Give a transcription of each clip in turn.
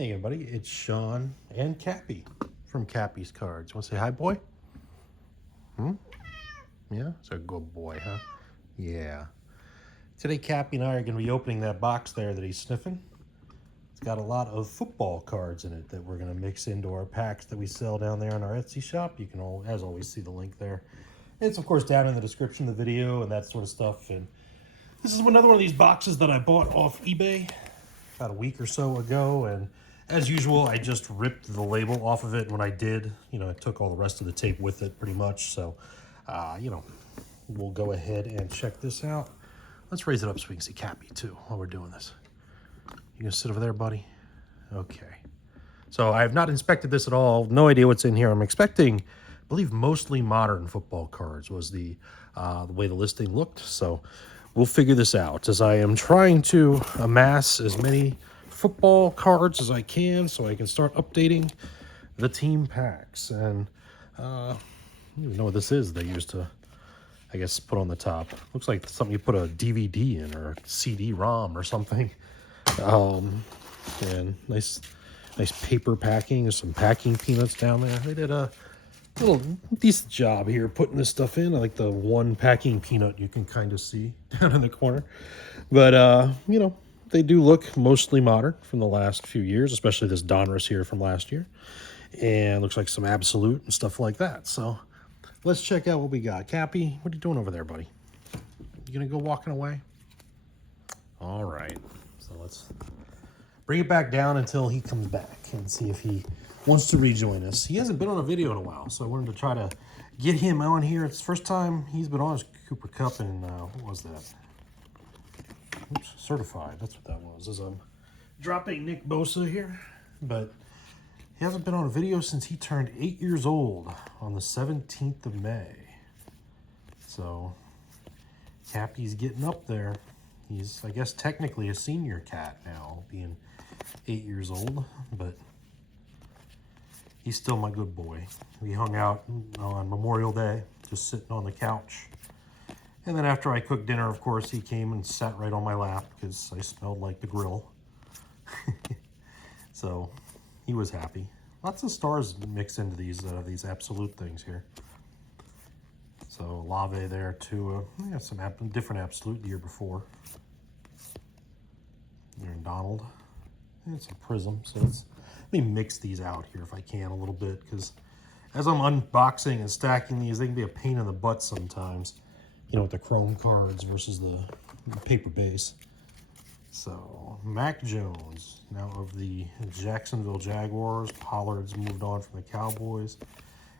Hey everybody, it's Sean and Kappi from KappisCards. Want to say hi, boy? Yeah, it's a good boy, huh? Yeah. Today, Kappi and I are going to be opening that box there that he's sniffing. It's got a lot of football cards in it that we're going to mix into our packs that we sell down there on our Etsy shop. You can, as always, see the link there. It's, of course, down in the description of the video and that sort of stuff. And this is another one of these boxes that I bought off eBay about a week or so ago, and as usual, I just ripped the label off of it. When I did, I took all the rest of the tape with it pretty much. So, we'll go ahead and check this out. Let's raise it up so we can see Kappi too while we're doing this. You gonna sit over there, buddy? Okay. So I have not inspected this at all. No idea what's in here. I'm expecting, I believe, mostly modern football cards was the way the listing looked. So we'll figure this out as I am trying to amass as many football cards as I can so I can start updating the team packs. And I don't even know what this is they used to, I guess, put on the top. Looks like something you put a DVD in or a CD-ROM or something. And nice paper packing. There's some packing peanuts down there. They did a little decent job here putting this stuff in. I like the one packing peanut you can kind of see down in the corner. But, they do look mostly modern from the last few years, especially this Donruss here from last year. And looks like some Absolute and stuff like that. So let's check out what we got. Kappi, what are you doing over there, buddy? You gonna go walking away? All right. So let's bring it back down until he comes back and see if he wants to rejoin us. He hasn't been on a video in a while, so I wanted to try to get him on here. It's the first time he's been on his Cooper Cup in, what was that? Oops, certified, that's what that was. As I'm dropping Nick Bosa here, but he hasn't been on a video since he turned 8 years old on the 17th of May. So Kappi's getting up there. He's, I guess, technically a senior cat now, being 8 years old, but he's still my good boy. We hung out on Memorial Day, just sitting on the couch. And then after I cooked dinner, of course, he came and sat right on my lap because I smelled like the grill. So he was happy. Lots of stars mixed into these Absolute things here. So Lave there too. I got some different Absolute the year before. There, Donald. And some Prism. So let me mix these out here if I can a little bit, because as I'm unboxing and stacking these, they can be a pain in the butt sometimes. With the chrome cards versus the paper base. So, Mac Jones, now of the Jacksonville Jaguars. Pollard's moved on from the Cowboys.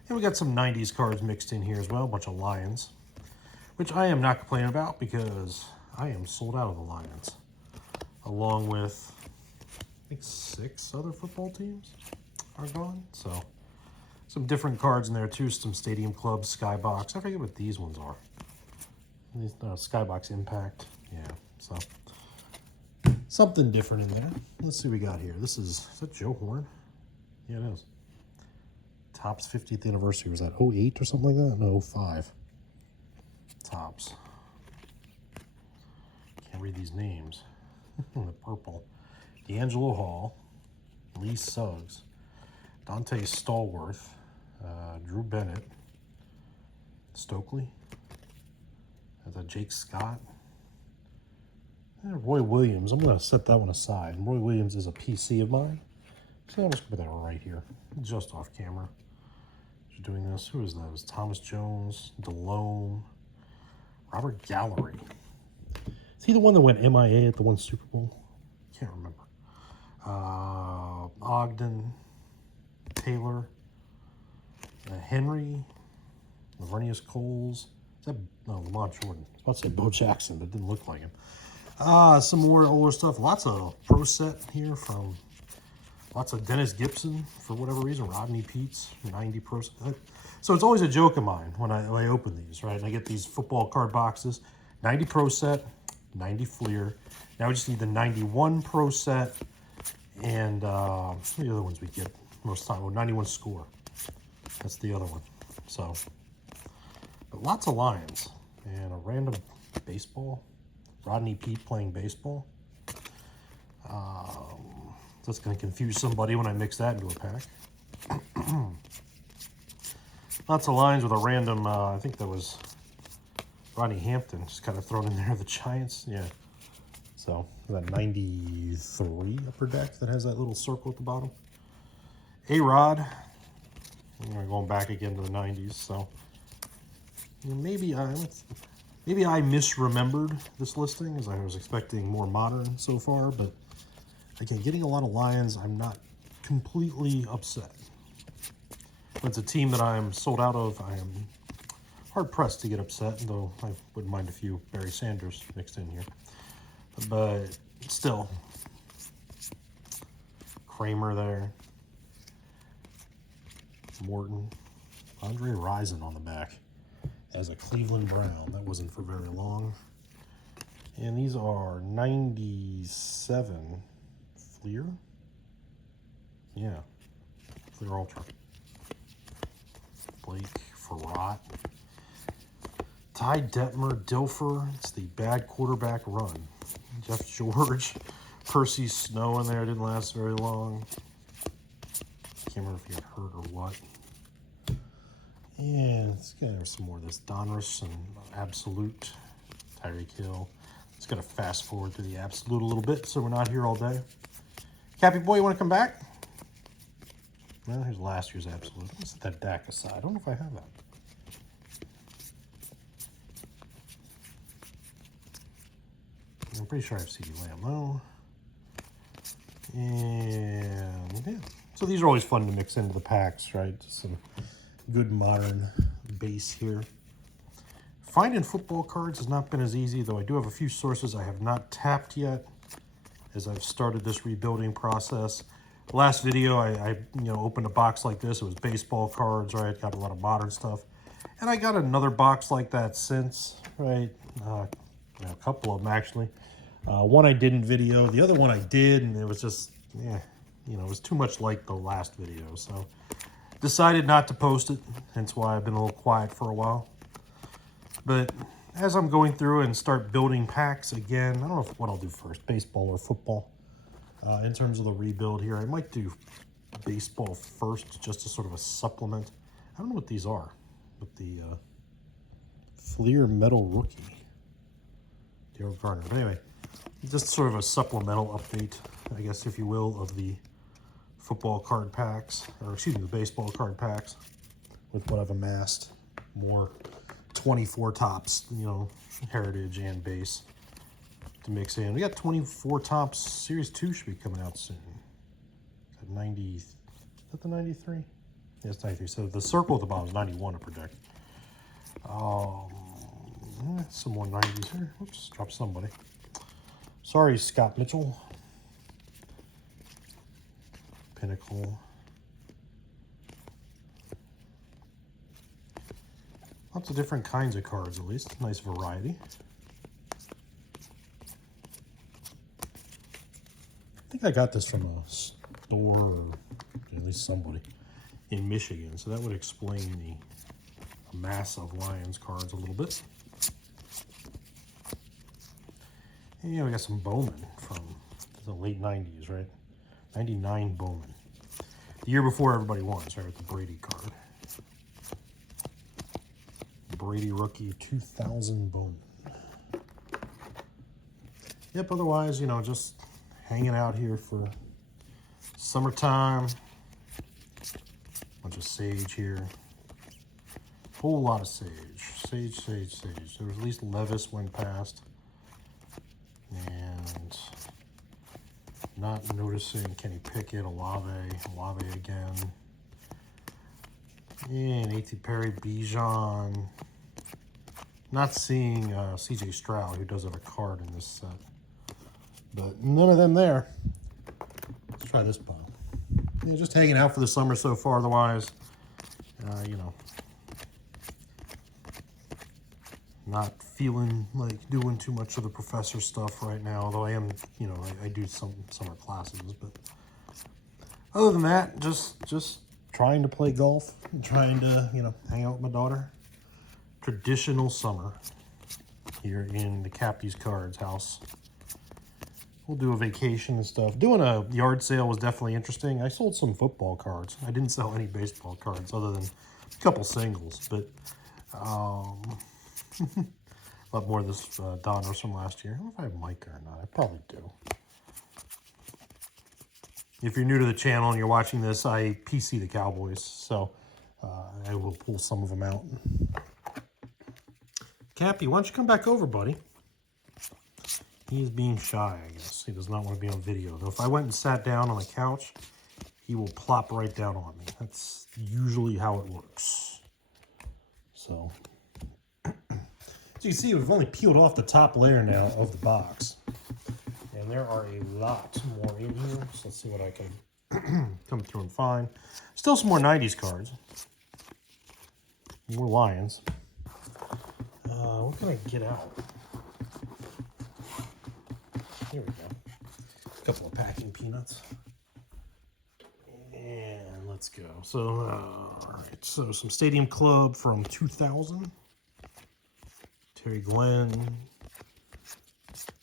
And we got some 90s cards mixed in here as well, a bunch of Lions, which I am not complaining about because I am sold out of the Lions, along with, I think, 6 other football teams are gone. So, some different cards in there too, some Stadium Club, Skybox. I forget what these ones are. Skybox Impact, yeah, so something different in there. Let's see what we got here. Is that Joe Horn? Yeah, it is. Topps 50th anniversary, was that 08 or something like that? No, 05. Topps. Can't read these names. The purple. D'Angelo Hall, Lee Suggs, Dante Stallworth, Drew Bennett, Stokely. That's a Jake Scott. And Roy Williams. I'm going to set that one aside. Roy Williams is a PC of mine. So I'll just put that right here, just off camera. Just doing this. Who is that? It was Thomas Jones, DeLome, Robert Gallery. Is he the one that went MIA at the one Super Bowl? Can't remember. Ogden, Taylor, Henry, Lavernius Coles. Is that, no, Lamont Jordan. I was about to say Bo Jackson, but it didn't look like him. Some more older stuff. Lots of pro set here from lots of Dennis Gibson for whatever reason. Rodney Peets, 90 pro set. So it's always a joke of mine when I open these, right? And I get these football card boxes. 90 pro set, 90 Fleer. Now we just need the 91 pro set and what are the other ones we get most of the time? Well, 91 score. That's the other one. So, but lots of Lions and a random baseball. Rodney Peete playing baseball. It's That's going to confuse somebody when I mix that into a pack. Lots of lines with a random, I think that was Ronnie Hampton, just kind of thrown in there, the Giants. Yeah. So, that 93 upper deck that has that little circle at the bottom. A-Rod. We're going back again to the 90s, so maybe I misremembered this listing, as I was expecting more modern so far, but again, getting a lot of Lions, I'm not completely upset. It's a team that I'm sold out of. I am hard-pressed to get upset, though I wouldn't mind a few Barry Sanders mixed in here. But still, Kramer there. Morton. Andre Rison on the back as a Cleveland Brown. That wasn't for very long. And these are 97 Fleer. Yeah, Fleer Ultra. Blake Farrat. Ty Detmer, Dilfer. It's the bad quarterback run. Jeff George. Percy Snow in there. Didn't last very long. Can't remember if he got hurt or what. And let's get some more of this. Donruss and Absolute. Tyreek Hill. Just going to fast forward to the Absolute a little bit so we're not here all day. Kappi boy, you want to come back? Well, here's last year's Absolute. Let's set that DAC aside. I don't know if I have that. I'm pretty sure I have CD Lamb, though. And yeah. So these are always fun to mix into the packs, right? Just some good modern base here. Finding football cards has not been as easy, though I do have a few sources I have not tapped yet as I've started this rebuilding process. Last video, I opened a box like this. It was baseball cards, right? Got a lot of modern stuff. And I got another box like that since, right? A couple of them, actually. One I didn't video. The other one I did, and it was just, it was too much like the last video. So decided not to post it. Hence why I've been a little quiet for a while. But as I'm going through and start building packs again, I don't know what I'll do first, baseball or football. In terms of the rebuild here, I might do baseball first, just as sort of a supplement. I don't know what these are, but the Fleer Metal Rookie, Daryl Gardner. But anyway, just sort of a supplemental update, I guess, if you will, of the football card packs, or excuse me, the baseball card packs, with what I've amassed. More 24 tops, heritage and base to mix in. We got 24 tops. Series 2 should be coming out soon. At 90, is that the 93? Yeah, it's 93. So the circle at the bottom is 91 to predict. Some more 90s here. Oops, dropped somebody. Sorry, Scott Mitchell. Pinnacle. Lots of different kinds of cards, at least. Nice variety. I think I got this from a store, or at least somebody, in Michigan. So that would explain the mass of Lions cards a little bit. And we got some Bowman from the late 90s, right? 99 Bowman. The year before everybody wants, right, with the Brady card. Brady rookie 2000 Bowman. Yep, otherwise, just hanging out here for summertime. Bunch of sage here. Whole lot of sage. Sage. There was at least Levis went past. And not noticing Kenny Pickett, Olave again. And A.T. Perry, Bijan. Not seeing C.J. Stroud, who does have a card in this set. But none of them there. Let's try this pile. Yeah, just hanging out for the summer so far. Otherwise, not feeling like doing too much of the professor stuff right now. Although I am, I do some summer classes. But other than that, just trying to play golf. Trying to, hang out with my daughter. Traditional summer here in the KappisCards house. we'll do a vacation and stuff. Doing a yard sale was definitely interesting. I sold some football cards. I didn't sell any baseball cards other than a couple singles, but a lot more of this Donruss from last year. I don't know if I have Micah or not. I probably do. If you're new to the channel and you're watching this, I PC the Cowboys, so I will pull some of them out. Kappi, why don't you come back over, buddy? He is being shy, I guess. He does not want to be on video. Though if I went and sat down on the couch, he will plop right down on me. That's usually how it works. So, as you can see, we've only peeled off the top layer now of the box. And there are a lot more in here. So let's see what I can come through and find. Still some more 90s cards. More Lions. What can I get out? Here we go. A couple of packing peanuts. And let's go. So, all right. So, some Stadium Club from 2000. Terry Glenn.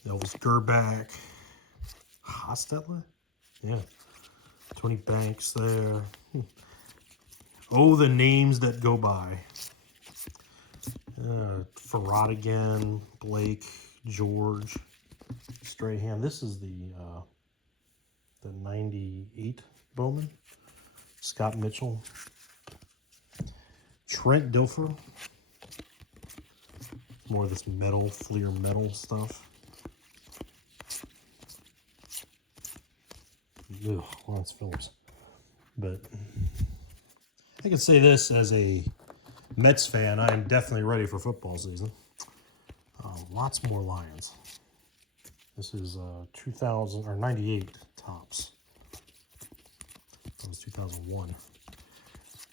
Elvis Gerback. Hostetler? Yeah. Tony Banks there. Oh, the names that go by. Farad again. Blake. George. Strahan. This is the 98 Bowman. Scott Mitchell. Trent Dilfer. More of this metal, Fleer metal stuff. Ugh, Lance Phillips. But I can say this as a Mets fan, I am definitely ready for football season. Lots more Lions. This is 2000 or 98 tops. That was 2001.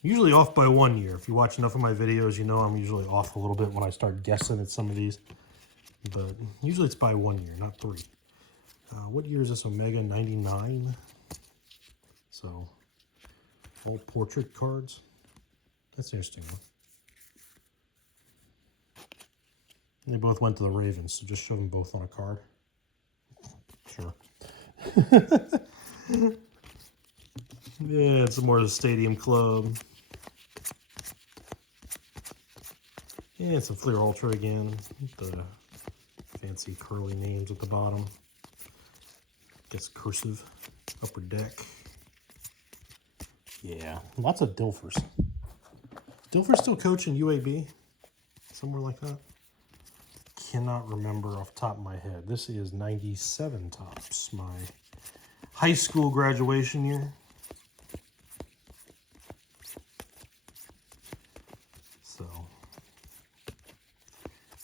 Usually off by 1 year. If you watch enough of my videos, you know I'm usually off a little bit when I start guessing at some of these. But usually it's by 1 year, not 3. What year is this? Omega 99. So, all portrait cards. That's an interesting one. They both went to the Ravens, so just shove them both on a card. Sure. Yeah, some more of the Stadium Club. Yeah, some Fleer Ultra again. The fancy curly names at the bottom. Guess cursive. Upper Deck. Yeah, lots of Dilfers. Is Dilfer still coaching UAB? Somewhere like that? Cannot remember off the top of my head. This is 97 tops, my high school graduation year. So,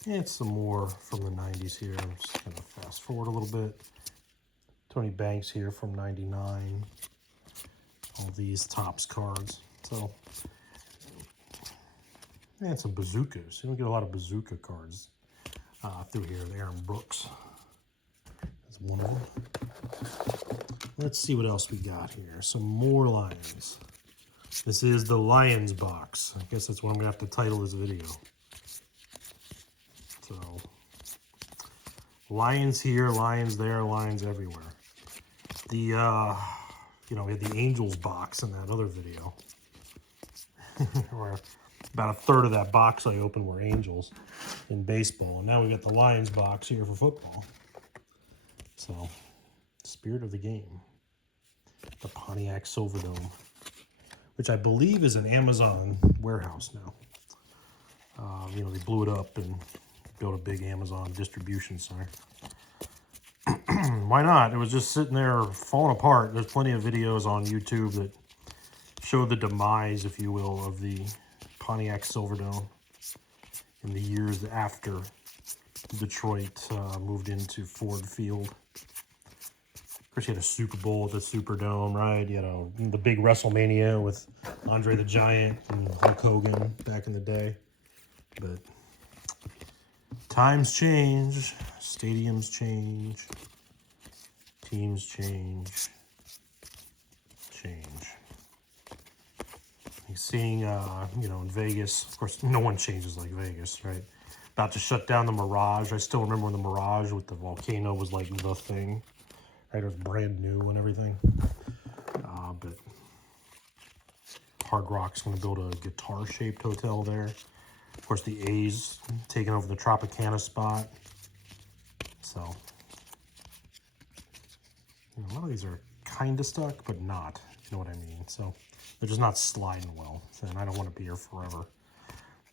and some more from the 90s here. I'm just going to fast forward a little bit. Tony Banks here from 99. All these tops cards. So, and some bazookas. You don't get a lot of bazooka cards through here. Aaron Brooks. That's one of them. Let's see what else we got here. Some more Lions. This is the Lions box. I guess that's what I'm going to have to title this video. So, Lions here, Lions there, Lions everywhere. The, you know, we had the Angels box in that other video. Where about a third of that box I opened were Angels in baseball. And now we got the Lions box here for football. So, spirit of the game. The Pontiac Silverdome, which I believe is an Amazon warehouse now. You know, they blew it up and built a big Amazon distribution center. Why not? It was just sitting there falling apart. There's plenty of videos on YouTube that show the demise, if you will, of the Pontiac Silverdome in the years after Detroit moved into Ford Field. Of course, you had a Super Bowl at the Superdome, right? You know, the big WrestleMania with Andre the Giant and Hulk Hogan back in the day. But times change, stadiums change, teams change. Like seeing, you know, in Vegas, of course, no one changes like Vegas, right? About to shut down the Mirage. I still remember when the Mirage with the volcano was like the thing. Right, it was brand new and everything. But Hard Rock's going to build a guitar-shaped hotel there. Of course, the A's taking over the Tropicana spot. So, you know, a lot of these are kind of stuck, but not. You know what I mean? So, they're just not sliding well. And I don't want to be here forever.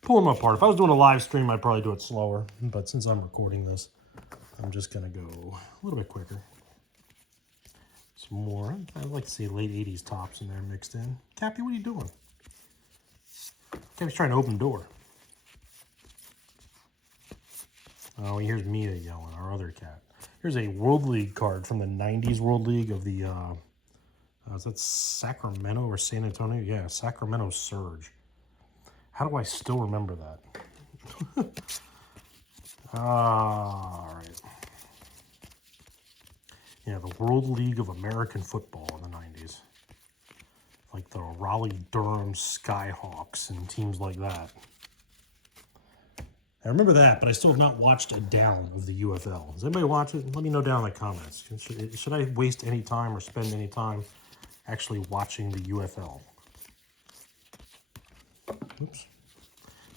Pulling them apart. If I was doing a live stream, I'd probably do it slower. But since I'm recording this, I'm just going to go a little bit quicker. Some more. I'd like to see late 80s tops in there mixed in. Kappi, what are you doing? Kappi's trying to open the door. Oh, here's Mia yelling, our other cat. Here's a World League card from the 90s World League of the, is that Sacramento or San Antonio? Yeah, Sacramento Surge. How do I still remember that? All right. Yeah, the World League of American Football in the 90s. Like the Raleigh-Durham Skyhawks and teams like that. I remember that, but I still have not watched a down of the UFL. Does anybody watch it? Let me know down in the comments. Should I waste any time or spend any time actually watching the UFL? Oops.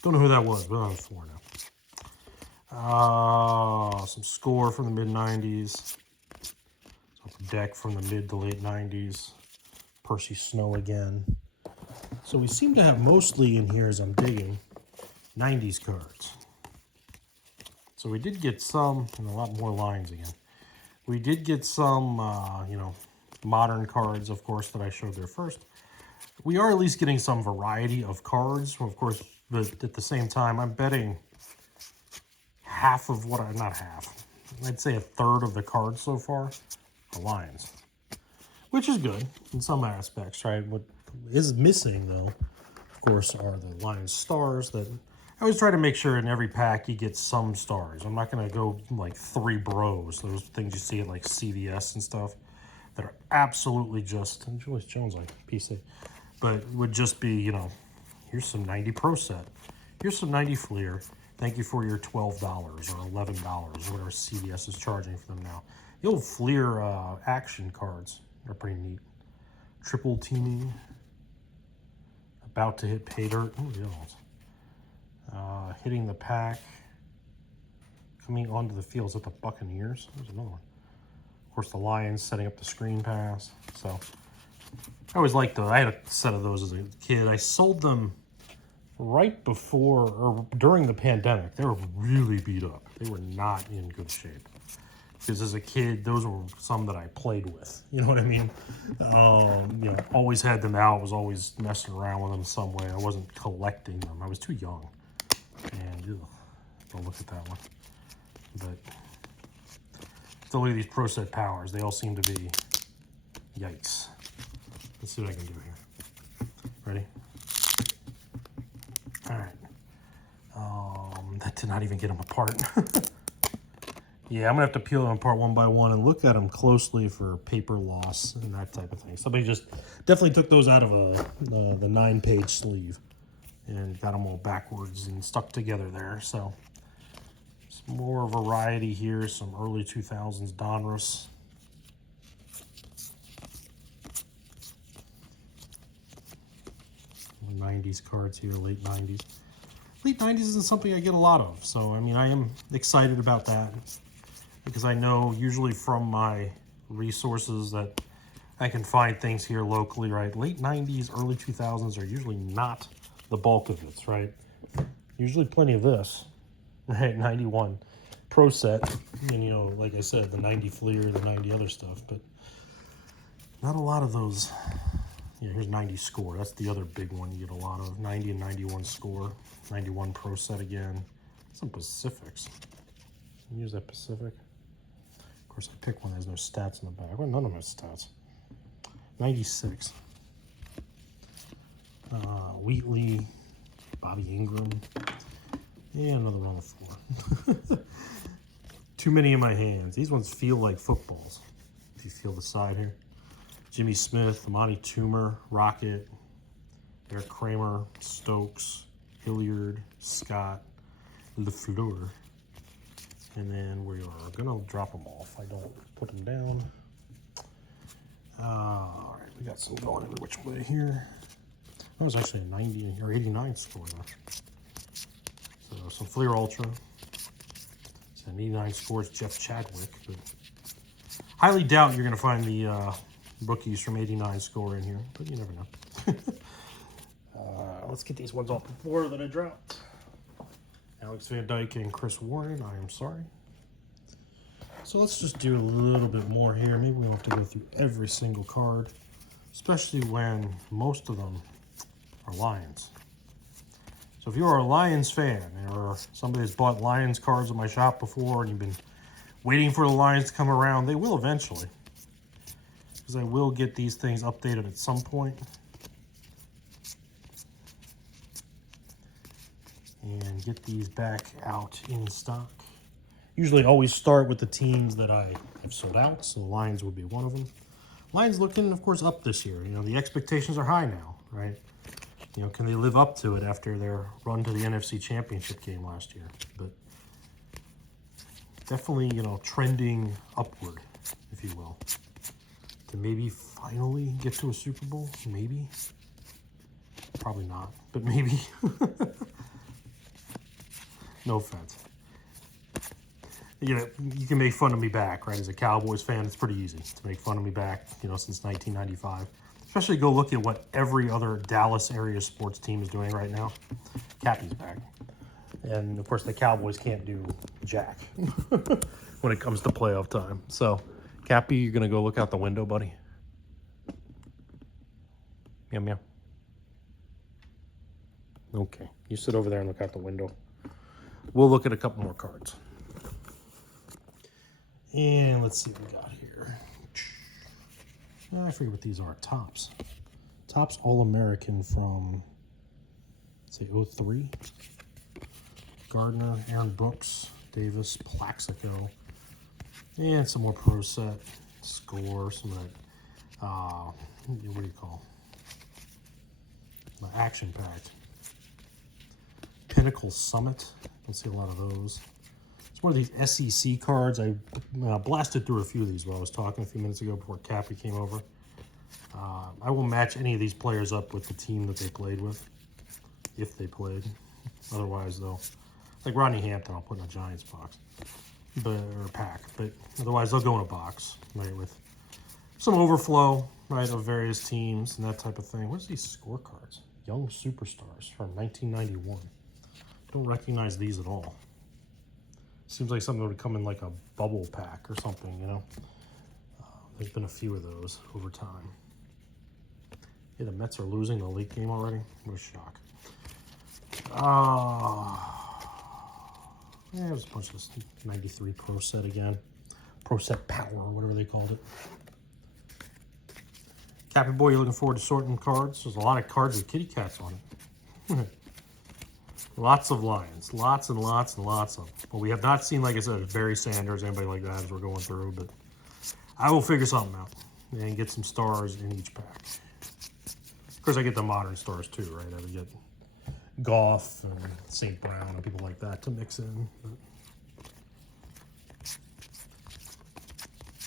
Don't know who that was, but I'm 4 now. Some score from the mid-90s. Some deck from the mid to late 90s. Percy Snow again. So we seem to have mostly in here, as I'm digging, 90s cards. So we did get some, and a lot more lines again. We did get some, you know, modern cards, of course, that I showed there first. We are at least getting some variety of cards, of course, but at the same time, I'm betting half of what I, not half, I'd say a third of the cards so far are Lions. Which is good in some aspects, right? What is missing, though, of course, are the Lions stars that I always try to make sure in every pack you get some stars. I'm not going to go like 3 bros. Those things you see at like CVS and stuff that are absolutely just, and Julius Jones like PC, but would just be, you know, here's some 90 Pro set. Here's some 90 Fleer. Thank you for your $12 or $11 or whatever CVS is charging for them now. The old Fleer action cards are pretty neat. Triple teaming. About to hit pay dirt. Oh, yeah. Hitting the pack, coming onto the field. Is that the Buccaneers? There's another one. Of course, the Lions setting up the screen pass. So I always liked those. I had a set of those as a kid. I sold them right before or during the pandemic. They were really beat up. They were not in good shape. Because as a kid, those were some that I played with. You know what I mean? You know, always had them out. Was always messing around with them some way. I wasn't collecting them. I was too young. And ugh, don't look at that one. But still, look at these Pro Set powers. They all seem to be yikes. Let's see what I can do here. Ready? All right. That did not even get them apart. Yeah, I'm gonna have to peel them apart one by one and look at them closely for paper loss and that type of thing. Somebody just definitely took those out of the 9-page sleeve and got them all backwards and stuck together there. So some more variety here, some early 2000s Donruss. '90s cards here, late 90s. Late 90s isn't something I get a lot of, so I mean, I am excited about that because I know usually from my resources that I can find things here locally, right? Late 90s, early 2000s are usually not the bulk of it, right? Usually plenty of this, right? 91 Pro Set, and you know, like I said, the 90 Fleer, the 90 other stuff, but not a lot of those. Yeah, here's 90 Score. That's the other big one you get a lot of. 90 and 91 Score. 91 Pro Set again. Some Pacifics. Use that Pacific. Of course, I picked one that has no stats in the back. Well, none of them has stats. 96. Wheatley. Bobby Ingram. Yeah, another round of 4. Too many in my hands. These ones feel like footballs. If you feel the side here. Jimmy Smith, Amani Toomer, Rocket, Eric Kramer, Stokes, Hilliard, Scott, LeFleur. And then we are going to drop them off. I don't put them down. All right, we got some going every which way here. That was actually a 90 or 89 score there. So some Fleer Ultra. It's an 89 scores Jeff Chadwick, but highly doubt you're going to find the rookies from 89 score in here, but you never know. Let's get these ones off the floor that I dropped. Alex Van Dyke and Chris Warren, I am sorry. So let's just do a little bit more here. Maybe we don't have to go through every single card, especially when most of them are Lions. So if you are a Lions fan, or somebody that's bought Lions cards at my shop before and you've been waiting for the Lions to come around, they will eventually. Because I will get these things updated at some point. And get these back out in stock. Usually always start with the teams that I have sold out, so the Lions would be one of them. Lions looking, of course, up this year. You know, the expectations are high now, right? You know, can they live up to it after their run to the NFC Championship game last year? But definitely, you know, trending upward, if you will. To maybe finally get to a Super Bowl, maybe. Probably not, but maybe. No offense. You know, you can make fun of me back, right? As a Cowboys fan, it's pretty easy to make fun of me back, you know, since 1995. Especially go look at what every other Dallas area sports team is doing right now. Kappi's back. And, of course, the Cowboys can't do jack when it comes to playoff time. So, Kappi, you're going to go look out the window, buddy? Meow, meow. Okay. You sit over there and look out the window. We'll look at a couple more cards. And let's see what we got here. I forget what these are. Topps. Topps All-American from, say, 03. Gardner, Aaron Brooks, Davis, Plaxico. And some more Pro Set. Score, some of that, what do you call the action packed. Pinnacle Summit. Don't see a lot of those. It's one of these SEC cards. I blasted through a few of these while I was talking a few minutes ago before Kappi came over. I will match any of these players up with the team that they played with, if they played. Otherwise, though, like Rodney Hampton, I'll put in a Giants box, or pack. But otherwise, they'll go in a box, right, with some overflow, right, of various teams and that type of thing. What's these scorecards? Young Superstars from 1991. Don't recognize these at all. Seems like something that would come in like a bubble pack or something, you know. There's been a few of those over time. Yeah, the Mets are losing the late game already. What a shock. Yeah, there's a bunch of this 93 Pro Set again. Pro Set Power, or whatever they called it. Kappi boy, you're looking forward to sorting cards. There's a lot of cards with kitty cats on it. Lots of Lions. Lots and lots and lots of them. Well, we have not seen, like I said, Barry Sanders, anybody like that as we're going through, but I will figure something out and get some stars in each pack. Of course, I get the modern stars too, right? I would get Goff and St. Brown and people like that to mix in. But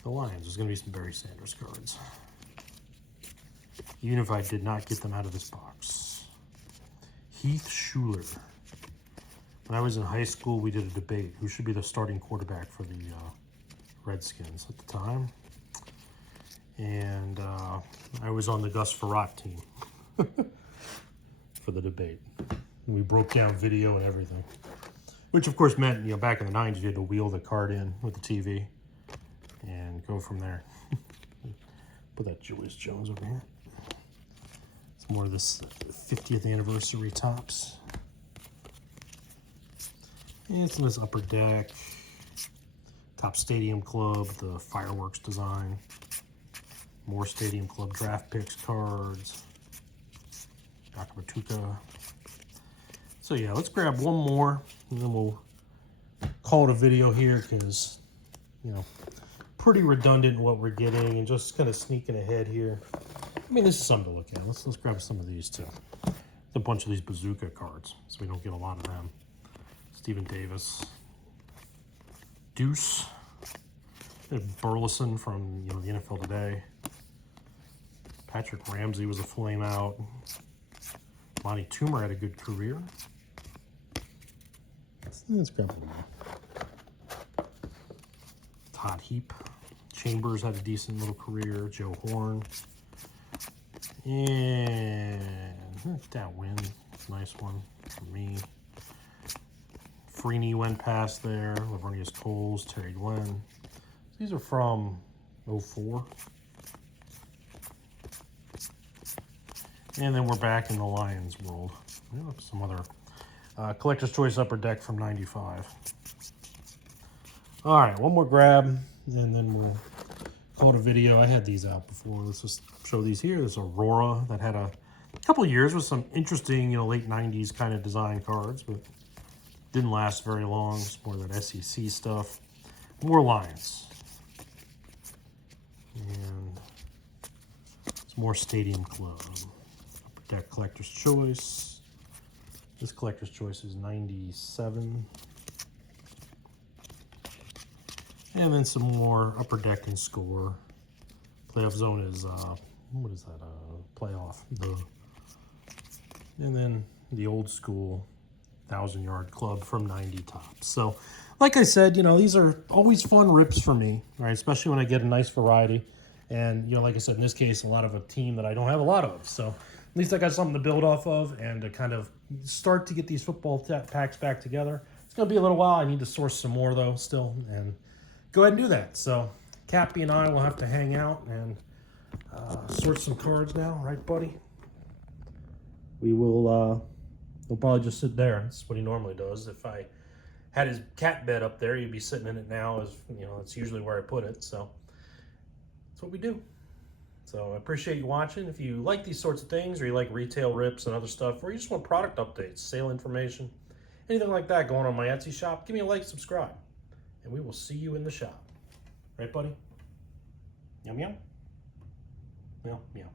the Lions, there's going to be some Barry Sanders cards. Even if I did not get them out of this box. Heath Schuler. When I was in high school, we did a debate. Who should be the starting quarterback for the Redskins at the time? And I was on the Gus Frerotte team for the debate. And we broke down video and everything. Which, of course, meant, you know, back in the 90s, you had to wheel the card in with the TV and go from there. Put that Julius Jones over here. It's more of this 50th anniversary Topps. And some of this Upper Deck. Top Stadium Club, the fireworks design. More Stadium Club draft picks cards. Dr. Batuka. So yeah, let's grab one more and then we'll call it a video here because, you know, pretty redundant in what we're getting and just kind of sneaking ahead here. I mean, this is something to look at. Let's grab some of these too. A bunch of these bazooka cards, so we don't get a lot of them. Stephen Davis. Deuce. Burleson from, you know, the NFL Today. Patrick Ramsey was a flame out. Monty Toomer had a good career. Let's grab one more. Todd Heap. Chambers had a decent little career. Joe Horn. And that win. Nice one for me. Freeney went past there. Lavernius Coles, Terry Glenn. These are from 04. And then we're back in the Lions world. Some other Collector's Choice Upper Deck from 95. All right, one more grab, and then we'll call it a video. I had these out before. Let's just show these here. There's Aurora that had a couple years with some interesting, late 90s kind of design cards, but didn't last very long. It's more of that SEC stuff. More Lions. And it's more Stadium Club. Upper Deck Collector's Choice. This Collector's Choice is 97. And then some more Upper Deck and Score. Playoff Zone is, what is that, playoff. And then the old school 1,000-yard club from 90 tops. So, like I said, these are always fun rips for me, right? Especially when I get a nice variety. And, like I said, in this case, a lot of a team that I don't have a lot of. So, at least I got something to build off of and to kind of start to get these football packs back together. It's going to be a little while. I need to source some more, though, still. And go ahead and do that. So, Kappi and I will have to hang out and sort some cards now. Right, buddy? He'll probably just sit there. That's what he normally does. If I had his cat bed up there, he'd be sitting in it now. That's usually where I put it. So that's what we do. So I appreciate you watching. If you like these sorts of things, or you like retail rips and other stuff, or you just want product updates, sale information, anything like that going on my Etsy shop, give me a like, subscribe, and we will see you in the shop. Right, buddy? Meow, meow? Meow, meow.